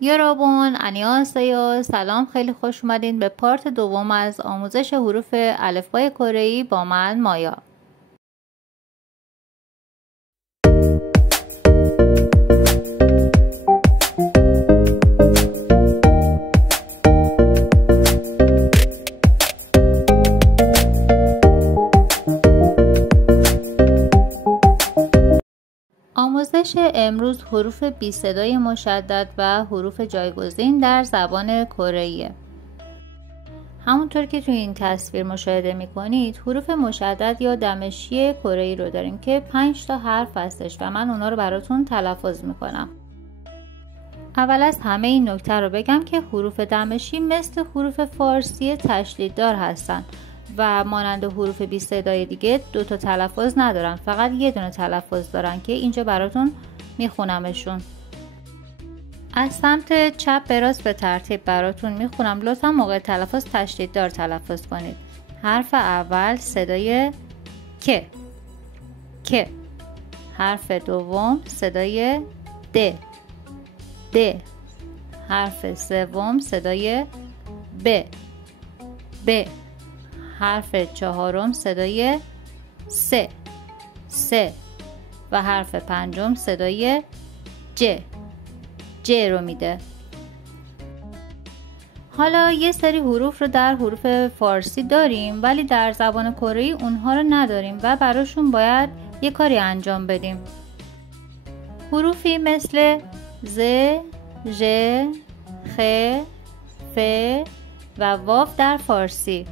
یورابون انیاسایو، سلام، خیلی خوش اومدین به پارت دوم از آموزش حروف الفبای کره‌ای با من مایا. آموزش امروز حروف بی صدای مشدد و حروف جایگزین در زبان کره‌ای. همونطور که توی این تصویر مشاهده می‌کنید حروف مشدد یا دمشقی کره‌ای رو داریم که 5 تا حرف هستش و من اونا رو براتون تلفظ می‌کنم. اول از همه این نکته رو بگم که حروف دمشقی مثل حروف فارسی تشدیددار هستن و مانند حروف بی صدای دیگه 2 تا تلفظ ندارن، فقط یه دونه تلفظ دارن که اینجا براتون میخونمشون. از سمت چپ به راست به ترتیب براتون میخونم، لطفا موقع تلفظ تشدیددار تلفظ کنید. حرف اول صدای که. حرف دوم صدای د. حرف سوم صدای ب. حرف چهارم صدای س و حرف پنجم صدای ج رو میده. حالا یه سری حروف رو در حروف فارسی داریم ولی در زبان کره‌ای اونها رو نداریم و براشون باید یه کاری انجام بدیم. حروفی مثل ز، ژ، خ، ف و واو در فارسی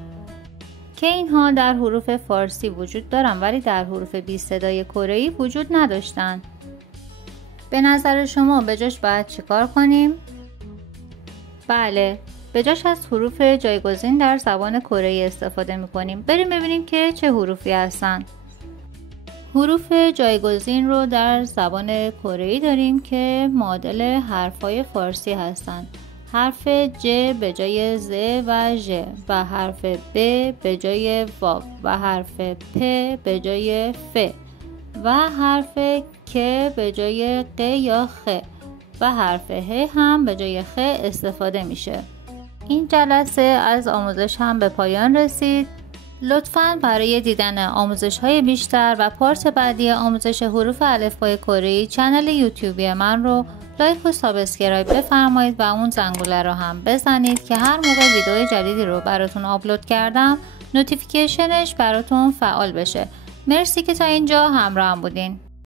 که اینها در حروف فارسی وجود دارن ولی در حروف بی صدای کره‌ای وجود نداشتن. به نظر شما به جاش باید چیکار کنیم؟ بله، به جاش از حروف جایگزین در زبان کره‌ای استفاده می‌کنیم. بریم ببینیم که چه حروفی هستن. حروف جایگزین رو در زبان کره‌ای داریم که معادل حرف‌های فارسی هستن. حرف ج به جای ز و ژ و حرف ب به جای واو و حرف پ به جای ف و حرف ک به جای ق یا خ و حرف ه هم به جای خ استفاده میشه. این جلسه از آموزش هم به پایان رسید. لطفاً برای دیدن آموزش‌های بیشتر و پارت بعدی آموزش حروف الفبای کره‌ای کانال یوتیوبی من رو لایک و سابسکرایب بفرمایید و اون زنگوله رو هم بزنید که هر موقع ویدیو جدیدی رو براتون آپلود کردم نوتیفیکیشنش براتون فعال بشه. مرسی که تا اینجا همراهم بودین.